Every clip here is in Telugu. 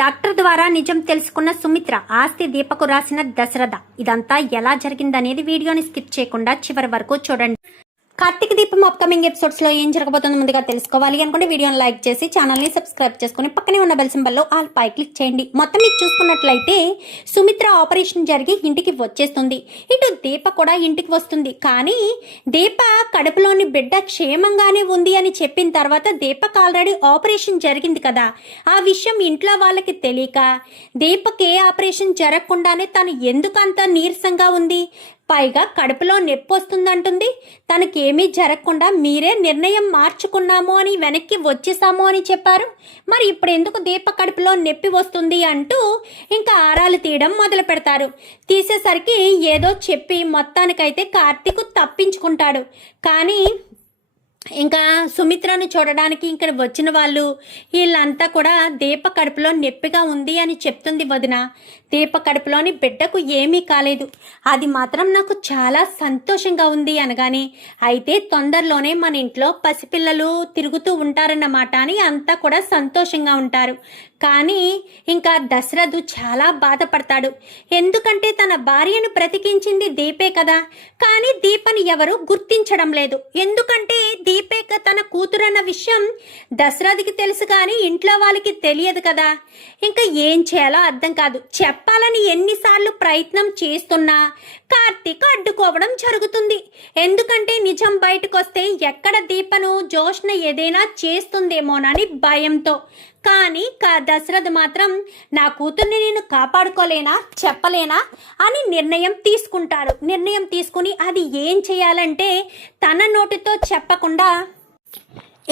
డాక్టర్ ద్వారా నిజం తెలుసుకున్న సుమిత్ర ఆస్తి దీపకు రాసిన దశరథ. ఇదంతా ఎలా జరిగిందనేది వీడియోని స్కిప్ చేయకుండా చివరి వరకు చూడండి. కార్తీక దీపం అప్కమింగ్ ఎపిసోడ్స్ లో ఏం జరగబోతుందో ముందుగా తెలుసుకోవాలి అనుకుంటే వీడియోని లైక్ చేసి ఛానల్ ని సబ్స్క్రైబ్ చేసుకుని పక్కనే ఉన్న బెల్ సింబల్ లో ఆల్ పై క్లిక్ చేయండి. మొత్తం మీకు చూసుకున్నట్లయితే సుమిత్ర ఆపరేషన్ జరిగి ఇంటికి వచ్చేస్తుంది. ఇటు దీప కూడా ఇంటికి వస్తుంది. కానీ దీప కడుపులోని బిడ్డ క్షేమంగానే ఉంది అని చెప్పిన తర్వాత దీపక్ ఆల్రెడీ ఆపరేషన్ జరిగింది కదా, ఆ విషయం ఇంట్లో వాళ్ళకి తెలియక దీపక్ ఏ ఆపరేషన్ జరగకుండానే తను ఎందుకు అంత నీరసంగా ఉంది, పైగా కడుపులో నొప్పి వస్తుందంటుంది. తనకేమీ జరగకుండా మీరే నిర్ణయం మార్చుకున్నాము అని వెనక్కి వచ్చేసాము అని చెప్పారు. మరి ఇప్పుడు ఎందుకు దీప కడుపులో నొప్పి వస్తుంది అంటూ ఇంకా ఆరాలు తీయడం మొదలు పెడతారు. తీసేసరికి ఏదో చెప్పి మొత్తానికైతే కార్తీక్ తప్పించుకుంటాడు. కానీ ఇంకా సుమిత్రను చూడడానికి ఇక్కడ వచ్చిన వాళ్ళు వీళ్ళంతా కూడా దీప కడుపులో నొప్పిగా ఉంది అని చెప్తుంది వదిన. దీప కడుపులోని బిడ్డకు ఏమీ కాలేదు, అది మాత్రం నాకు చాలా సంతోషంగా ఉంది అనగానే, అయితే తొందరలోనే మన ఇంట్లో పసిపిల్లలు తిరుగుతూ ఉంటారన్నమాట అని అంతా కూడా సంతోషంగా ఉంటారు. కానీ ఇంకా దశరథు చాలా బాధపడతాడు. ఎందుకంటే తన భార్యను బ్రతికించింది దీపే కదా, కానీ దీపని ఎవరు గుర్తించడం లేదు. ఎందుకంటే దీపేక తన కూతురన్న విషయం దశరథుకి తెలుసు కానీ ఇంట్లో వాళ్ళకి తెలియదు కదా. ఇంకా ఏం చేయాలో అర్థం కాదు. చెప్పాలని ఎన్నిసార్లు ప్రయత్నం చేస్తున్నా కార్తీక్ అడ్డుకోవడం జరుగుతుంది. ఎందుకంటే నిజం బయటకు వస్తే ఎక్కడ దీపను జోష్న ఏదైనా చేస్తుందేమోనని భయంతో. కానీ దశరథ్ మాత్రం నా కూతుర్ని నేను కాపాడుకోలేనా, చెప్పలేనా అని నిర్ణయం తీసుకుంటాడు. నిర్ణయం తీసుకుని అది ఏం చేయాలంటే తన నోటితో చెప్పకుండా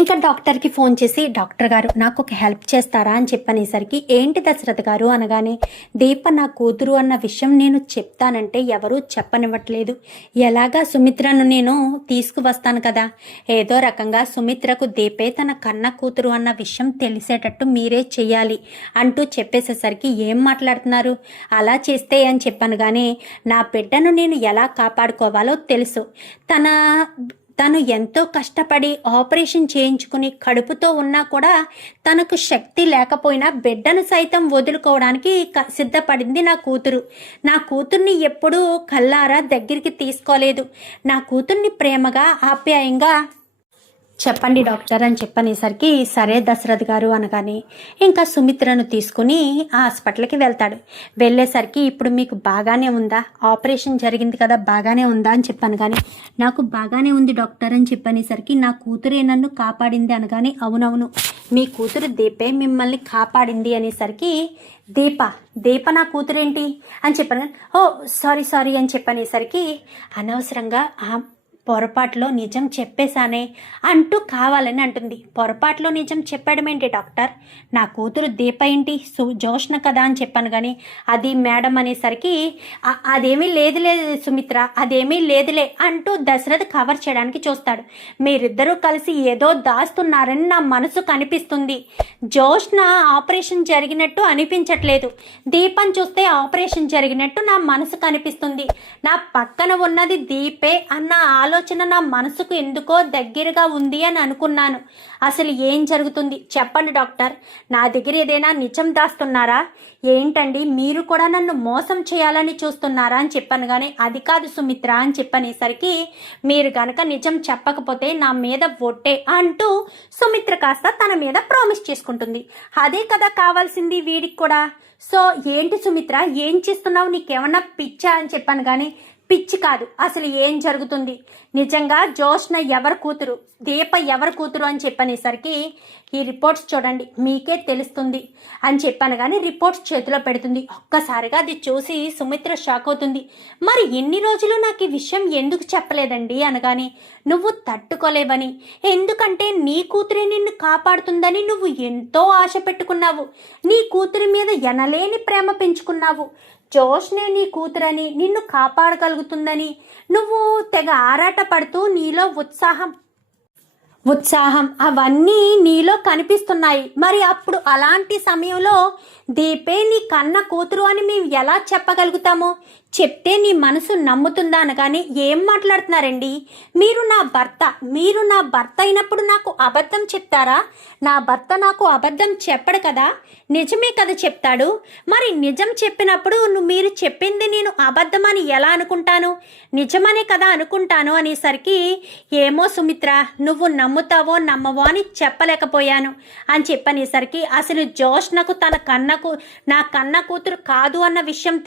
ఇంకా డాక్టర్కి ఫోన్ చేసి, డాక్టర్ గారు నాకు ఒక హెల్ప్ చేస్తారా అని చెప్పనేసరికి, ఏంటి దశరథ్ గారు అనగానే, దీప నా కూతురు అన్న విషయం నేను చెప్తానంటే ఎవరూ చెప్పనివ్వట్లేదు. ఎలాగా సుమిత్రను నేను తీసుకువస్తాను కదా, ఏదో రకంగా సుమిత్రకు దీపే తన కన్న కూతురు అన్న విషయం తెలిసేటట్టు మీరే చెయ్యాలి అంటూ చెప్పేసేసరికి, ఏం మాట్లాడుతున్నారు, అలా చేస్తే అని చెప్పాను. కానీ నా బిడ్డను నేను ఎలా కాపాడుకోవాలో తెలుసు. తను ఎంతో కష్టపడి ఆపరేషన్ చేయించుకుని కడుపుతో ఉన్నా కూడా తనకు శక్తి లేకపోయినా బిడ్డను సైతం వదులుకోవడానికి సిద్ధపడింది నా కూతురు. నా కూతుర్ని ఎప్పుడూ కల్లారా దగ్గరికి తీసుకోలేదు. నా కూతుర్ని ప్రేమగా ఆప్యాయంగా చెప్పండి డాక్టర్ అని చెప్పనేసరికి, సరే దశరథ్ గారు అనగానే ఇంకా సుమిత్రను తీసుకుని హాస్పిటల్కి వెళ్తాడు. వెళ్ళేసరికి, ఇప్పుడు మీకు బాగానే ఉందా, ఆపరేషన్ జరిగింది కదా బాగానే ఉందా అని చెప్పాను. కానీ నాకు బాగానే ఉంది డాక్టర్ అని చెప్పనేసరికి, నా కూతురే నన్ను కాపాడింది అనగానే, అవునవును మీ కూతురు దీపే మిమ్మల్ని కాపాడింది అనేసరికి, దీప నా కూతురేంటి అని చెప్పాను. ఓ సారీ అని చెప్పనేసరికి, అనవసరంగా పొరపాటులో నిజం చెప్పేశానే అంటూ కావాలని అంటుంది. పొరపాటులో నిజం చెప్పడమేంటి డాక్టర్, నా కూతురు దీప ఏంటి జోష్న కదా అని చెప్పాను. కానీ అది మేడం అనేసరికి, అదేమీ లేదులే సుమిత్ర, అదేమీ లేదులే అంటూ దశరథ్ కవర్ చేయడానికి చూస్తాడు. మీరిద్దరూ కలిసి ఏదో దాస్తున్నారని నా మనసు కనిపిస్తుంది. జోష్న ఆపరేషన్ జరిగినట్టు అనిపించట్లేదు, దీపం చూస్తే ఆపరేషన్ జరిగినట్టు నా మనసు కనిపిస్తుంది. నా పక్కన ఉన్నది దీపే అన్న ఆలోచన నా మనసుకు ఎందుకో దగ్గరగా ఉంది అని అనుకున్నాను. అసలు ఏం జరుగుతుంది చెప్పండి డాక్టర్, నా దగ్గర ఏదైనా నిజం దాస్తున్నారా ఏంటండి, మీరు కూడా నన్ను మోసం చేయాలని చూస్తున్నారా అని చెప్పాను. కానీ అది కాదు సుమిత్ర అని చెప్పనేసరికి, మీరు గనక నిజం చెప్పకపోతే నా మీద ఒట్టే అంటూ సుమిత్ర కాస్త తన మీద ప్రామిస్ చేసుకుంటుంది. అదే కదా కావాల్సింది వీడికి కూడా. సో ఏంటి సుమిత్ర, ఏం చేస్తున్నావు, నీకేమన్నా పిచ్చా అని చెప్పాను. కానీ పిచ్చి కాదు, అసలు ఏం జరుగుతుంది, నిజంగా జోష్న ఎవరి కూతురు, దీప ఎవరి కూతురు అని చెప్పనేసరికి, ఈ రిపోర్ట్స్ చూడండి మీకే తెలుస్తుంది అని చెప్పాను. కానీ రిపోర్ట్స్ చేతిలో పెడుతుంది. ఒక్కసారిగా అది చూసి సుమిత్ర షాక్ అవుతుంది. మరి ఎన్ని రోజులు నాకు ఈ విషయం ఎందుకు చెప్పలేదండి అనగానే, నువ్వు తట్టుకోలేవని, ఎందుకంటే నీ కూతురే నిన్ను కాపాడుతుందని నువ్వు ఎంతో ఆశ పెట్టుకున్నావు, నీ కూతురి మీద ఎనలేని ప్రేమ పెంచుకున్నావు. జోష్నే నీ కూతురని, నిన్ను కాపాడగలుగుతుందని నువ్వు తెగ ఆరాట పడుతూ నీలో ఉత్సాహం అవన్నీ నీలో కనిపిస్తున్నాయి. మరి అప్పుడు అలాంటి సమయంలో దీపే నీ కన్న కూతురు అని మేము ఎలా చెప్పగలుగుతాము? చెప్తే నీ మనసు నమ్ముతుందా అనగానే ఏం మాట్లాడుతున్నారండి? మీరు నా భర్త అయినప్పుడు నాకు అబద్ధం చెప్తారా? నా భర్త నాకు అబద్ధం చెప్పడు కదా, నిజమే కదా చెప్తాడు. మరి నిజం చెప్పినప్పుడు మీరు చెప్పింది నేను అబద్ధమని ఎలా అనుకుంటాను? నిజమనే కదా అనుకుంటాను అనేసరికి, ఏమో సుమిత్ర, నువ్వు నమ్ముతావో నమ్మవో అని చెప్పలేకపోయాను అని చెప్పనేసరికి, అసలు జోష్నకు నా కన్న కూతురు కాదు అన్న విషయం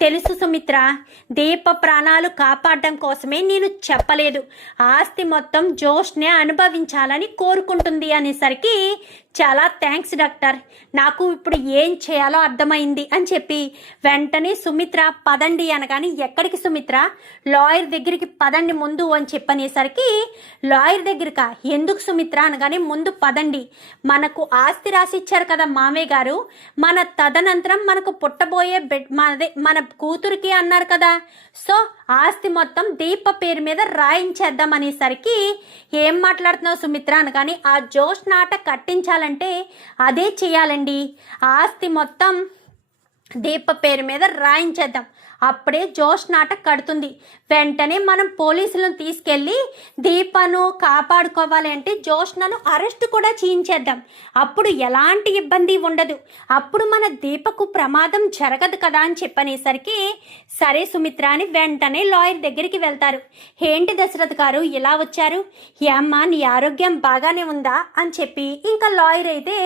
తెలుసు సుమిత్ర. దీప ప్రాణాలు కాపాడడం కోసమే నేను చెప్పలేదు. ఆస్తి మొత్తం జోష్నే అనుభవించాలని కోరుకుంటుంది అనేసరికి, చాలా థ్యాంక్స్ డాక్టర్, నాకు ఇప్పుడు ఏం చేయాలో అర్థమైంది అని చెప్పి వెంటనే సుమిత్ర పదండి అనగాని, ఎక్కడికి సుమిత్ర? లాయర్ దగ్గరికి పదండి ముందు అని చెప్పనేసరికి, లాయర్ దగ్గరకా? ఎందుకు సుమిత్ర అనగానే, ముందు పదండి, మనకు ఆస్తి రాసిచ్చారు కదా మామయ్య గారు, మన తదనంతరం మనకు పుట్టబోయే మన కూతురికి అన్నారు కదా, సో ఆస్తి మొత్తం దీప పేరు మీద రాయించేద్దాం అనేసరికి, ఏం మాట్లాడుతున్నావు సుమిత్ర అనగాని, ఆ జోష్ నాట కట్టించాలంటే అదే చేయాలండి, ఆస్తి మొత్తం దీప పేరు మీద రాయించేద్దాం, అప్పుడే జోష్ నాటక్ కడుతుంది. వెంటనే మనం పోలీసులను తీసుకెళ్ళి దీపను కాపాడుకోవాలి అంటే జోష్నను అరెస్ట్ కూడా చేయించేద్దాం, అప్పుడు ఎలాంటి ఇబ్బంది ఉండదు, అప్పుడు మన దీపకు ప్రమాదం జరగదు కదా అని చెప్పనేసరికి, సరే సుమిత్ర అని వెంటనే లాయర్ దగ్గరికి వెళ్తారు. ఏంటి దశరథ్ గారు ఇలా వచ్చారు? ఏమ్మా నీ ఆరోగ్యం బాగానే ఉందా అని చెప్పి ఇంకా లాయర్ అయితే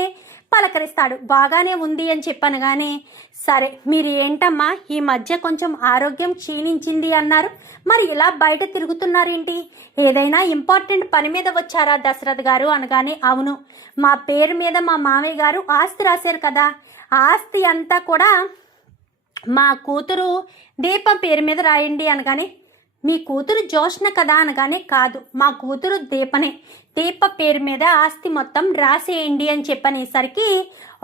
పలకరిస్తాడు. బాగానే ఉంది అని చెప్పనగానే, సరే మీరు ఏంటమ్మా ఈ మధ్య కొంచెం ఆరోగ్యం క్షీణించింది అన్నారు, మరి ఇలా బయట తిరుగుతున్నారేంటి? ఏదైనా ఇంపార్టెంట్ పని మీద వచ్చారా దశరథ్ గారు అనగానే, అవును, మా పేరు మీద మా మామయ్య గారు ఆస్తి రాశారు కదా, ఆస్తి అంతా కూడా మా కూతురు దీపం పేరు మీద రాయండి అనగానే, మీ కూతురు జోష్న కదా అనగానే, కాదు మా కూతురు దీపనే, దీప పేరు మీద ఆస్తి మొత్తం రాసేయండి అని చెప్పనేసరికి,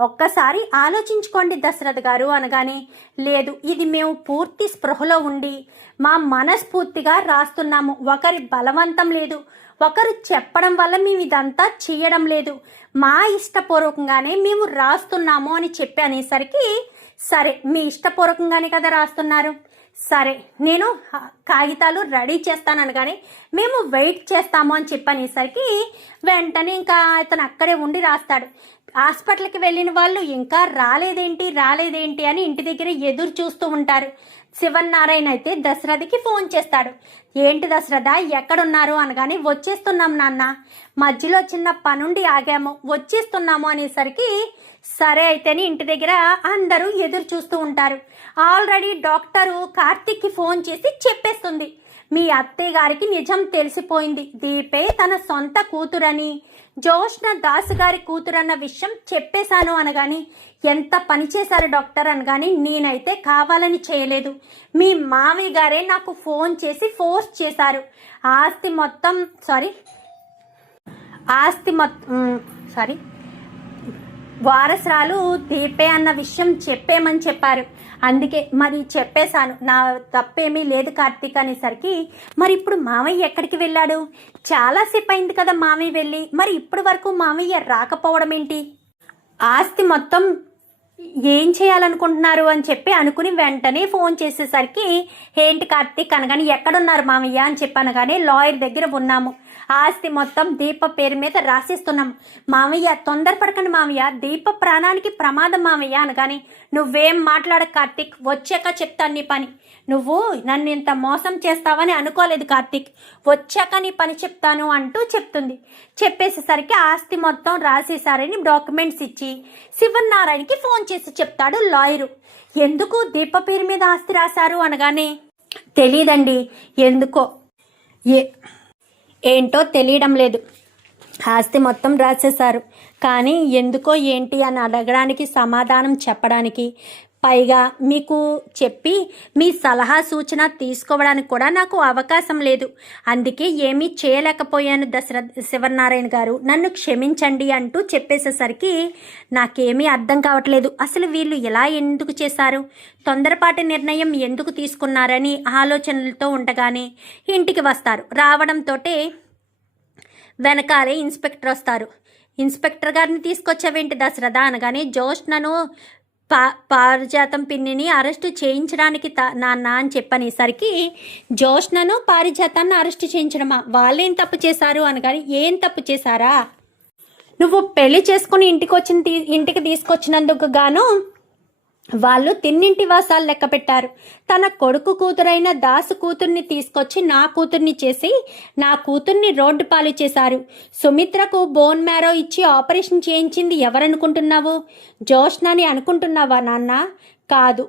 ఒక్కసారి ఆలోచించుకోండి దశరథ్ గారు అనగానే, లేదు ఇది మేము పూర్తి స్పృహలో ఉండి మా మనస్ఫూర్తిగా రాస్తున్నాము, ఒకరి బలవంతం లేదు, ఒకరు చెప్పడం వల్ల మేము ఇదంతా చేయడం లేదు, మా ఇష్టపూర్వకంగానే మేము రాస్తున్నాము అని చెప్పి అనేసరికి, సరే మీ ఇష్టపూర్వకంగానే కదా రాస్తున్నారు, సరే నేను కాగితాలు రెడీ చేస్తాను అనగానే, మేము వెయిట్ చేస్తాము అని చెప్పనేసరికి వెంటనే ఇంకా అతను అక్కడే ఉండి రాస్తాడు. హాస్పిటల్కి వెళ్ళిన వాళ్ళు ఇంకా రాలేదేంటి అని ఇంటి దగ్గర ఎదురు చూస్తూ ఉంటారు. శివనారాయణ అయితే దశరథకి ఫోన్ చేస్తాడు. ఏంటి దశరథ ఎక్కడున్నారు అనగానే, వచ్చేస్తున్నాం నాన్న, మధ్యలో చిన్న పనుండి ఆగాము, వచ్చేస్తున్నాము అనేసరికి, సరే అయితేని ఇంటి దగ్గర అందరూ ఎదురు చూస్తూ ఉంటారు. ఆల్రెడీ డాక్టరు కార్తీక్కి ఫోన్ చేసి చెప్పేస్తుంది, మీ అత్తయ్య గారికి నిజం తెలిసిపోయింది, దీపే తన సొంత కూతురని, జోష్న దాసు గారి కూతురన్న విషయం చెప్పేశాను అనగాని, ఎంత పని చేశారు డాక్టర్ అనగాని, నేనైతే కావాలని చేయలేదు, మీ మామయ్య గారే నాకు ఫోన్ చేసి ఫోర్స్ చేశారు, ఆస్తి మొత్తం వారసురాలు దీపే అన్న విషయం చెప్పేమని చెప్పారు, అందుకే మరి చెప్పేశాను, నా తప్పేమీ లేదు కార్తీక్ అనేసరికి, మరి ఇప్పుడు మామయ్య ఎక్కడికి వెళ్ళాడు? చాలాసేపు అయింది కదా మామయ్య వెళ్ళి, మరి ఇప్పటి వరకు మామయ్య రాకపోవడం ఏంటి? ఆస్తి మొత్తం ఏం చేయాలనుకుంటున్నారు అని చెప్పి అనుకుని వెంటనే ఫోన్ చేసేసరికి, ఏంటి కార్తీక్ అనగానే, ఎక్కడున్నారు మామయ్య అని చెప్పనగానే, లాయర్ దగ్గర ఉన్నాము, ఆస్తి మొత్తం దీప పేరు మీద రాసిస్తున్నాం మామయ్య, తొందరపడకండి మామయ్య, దీప ప్రాణానికి ప్రమాదం మామయ్య అనగాని, నువ్వేం మాట్లాడ కార్తీక్, వచ్చాక చెప్తాను నీ పని, నువ్వు నన్ను ఇంత మోసం చేస్తావని అనుకోలేదు కార్తీక్, వచ్చాక నీ పని చెప్తాను అంటూ చెప్తుంది. చెప్పేసేసరికి ఆస్తి మొత్తం రాసేసారని డాక్యుమెంట్స్ ఇచ్చి శివనారాయణకి ఫోన్ చేసి చెప్తాడు లాయరు. ఎందుకు దీప పేరు మీద ఆస్తి రాశారు అనగానే, తెలియదండి, ఎందుకో ఏంటో తెలియడం లేదు, ఆస్తి మొత్తం రాసేశారు, కానీ ఎందుకో ఏంటి అని అడగడానికి, సమాధానం చెప్పడానికి, పైగా మీకు చెప్పి మీ సలహా సూచన తీసుకోవడానికి కూడా నాకు అవకాశం లేదు, అందుకే ఏమీ చేయలేకపోయాను శివనారాయణ గారు, నన్ను క్షమించండి అంటూ చెప్పేసేసరికి నాకేమీ అర్థం కావట్లేదు, అసలు వీళ్ళు ఇలా ఎందుకు చేశారు, తొందరపాటి నిర్ణయం ఎందుకు తీసుకున్నారని ఆలోచనలతో ఉండగానే ఇంటికి వస్తారు. రావడంతో వెనకాలే ఇన్స్పెక్టర్ వస్తారు. ఇన్స్పెక్టర్ గారిని తీసుకొచ్చావేంటి దశరథ అనగానే, జోష్నను పారిజాతం పిన్నిని అరెస్టు చేయించడానికి నాన్న అని చెప్పనేసరికి జోష్నను పారిజాతాన్ని అరెస్టు చేయించడమా, వాళ్ళేం తప్పు చేశారు అనగాని, ఏం తప్పు చేశారా, నువ్వు పెళ్లి చేసుకుని ఇంటికి తీసుకొచ్చినందుకు గాను వాళ్ళు తిన్నింటి వాసాలు లెక్క పెట్టారు. తన కొడుకు కూతురైన దాసు కూతుర్ని తీసుకొచ్చి నా కూతుర్ని చేసి నా కూతుర్ని రోడ్డు పాలు చేశారు. సుమిత్రకు బోన్ మ్యారో ఇచ్చి ఆపరేషన్ చేయించింది ఎవరనుకుంటున్నావు? జోష్నని అనుకుంటున్నావా నాన్న? కాదు,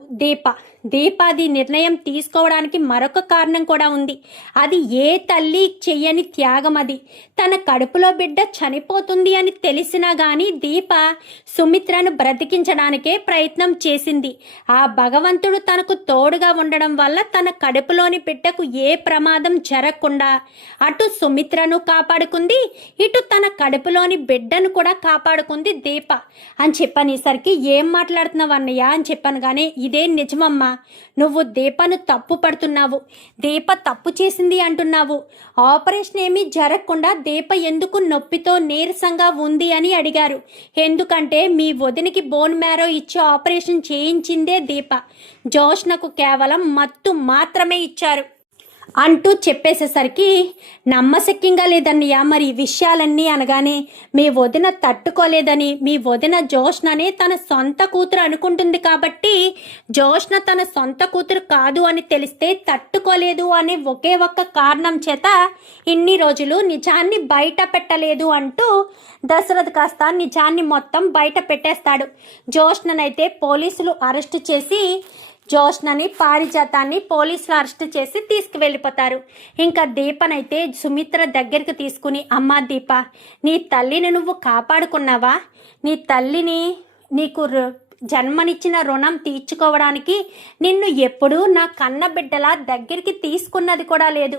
దీపాది నిర్ణయం తీసుకోవడానికి మరొక కారణం కూడా ఉంది. అది ఏ తల్లి చెయ్యని త్యాగం. అది తన కడుపులో బిడ్డ చనిపోతుంది అని తెలిసినా గాని దీప సుమిత్రను బ్రతికించడానికే ప్రయత్నం చేసింది. ఆ భగవంతుడు తనకు తోడుగా ఉండడం వల్ల తన కడుపులోని బిడ్డకు ఏ ప్రమాదం జరగకుండా అటు సుమిత్రను కాపాడుకుంది, ఇటు తన కడుపులోని బిడ్డను కూడా కాపాడుకుంది దీప అని చెప్పనేసరికి, ఏం మాట్లాడుతున్నావు అన్నయ్య అని చెప్పాను. కానీ ఇదే నిజమమ్మా, నువ్వు దీపను తప్పు పడుతున్నావు. దీప తప్పు చేసింది అంటున్నావు. ఆపరేషన్ ఏమీ జరగకుండా దీప ఎందుకు నొప్పితో నీరసంగా ఉంది అని అడిగారు. ఎందుకంటే మీ వదినికి బోన్ మ్యారో ఇచ్చి ఆపరేషన్ చేయించిందే దీప. జోష్నకు కేవలం మత్తు మాత్రమే ఇచ్చారు అంటూ చెప్పేసేసరికి, నమ్మశక్యంగా లేదన్నయ్య, మరి ఈ విషయాలన్నీ అనగానే మీ వదిన తట్టుకోలేదని, మీ వదిన జోష్ననే తన సొంత కూతురు అనుకుంటుంది కాబట్టి జోష్న తన సొంత కూతురు కాదు అని తెలిస్తే తట్టుకోలేదు అనే ఒకే ఒక్క కారణం చేత ఇన్ని రోజులు నిజాన్ని బయట పెట్టలేదు అంటూ దశరథ్ కాస్త నిజాన్ని మొత్తం బయట పెట్టేస్తాడు. జోష్ననైతే పోలీసులు అరెస్టు చేసి జోష్నని పారిజాతాన్ని పోలీసులు అరెస్ట్ చేసి తీసుకువెళ్ళిపోతారు. ఇంకా దీపనైతే సుమిత్ర దగ్గరికి తీసుకుని, అమ్మా దీప, నీ తల్లిని నువ్వు కాపాడుకున్నావా? నీ తల్లిని నీకు జన్మనిచ్చిన రుణం తీర్చుకోవడానికి నిన్ను ఎప్పుడూ నా కన్న బిడ్డలా దగ్గరికి తీసుకున్నది కూడా లేదు.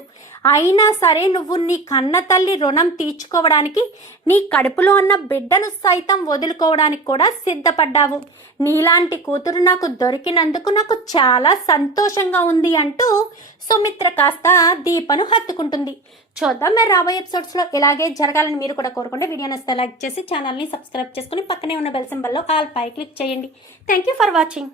అయినా సరే నువ్వు నీ కన్న తల్లి రుణం తీర్చుకోవడానికి నీ కడుపులో ఉన్న బిడ్డను సైతం వదులుకోవడానికి కూడా సిద్ధపడ్డావు. నీలాంటి కూతురు నాకు దొరికినందుకు నాకు చాలా సంతోషంగా ఉంది అంటూ సుమిత్ర కాస్త దీపను హత్తుకుంటుంది. చూద్దాం మరి రాబోయే ఎపిసోడ్స్లో ఇలాగే జరగాలని మీరు కూడా కోరుకుంటే వీడియో నచ్చితే లైక్ చేసి ఛానల్ని సబ్స్క్రైబ్ చేసుకుని పక్కనే ఉన్న బెల్ సింబల్లో ఆల్ పై క్లిక్ చేయండి. Thank you for watching.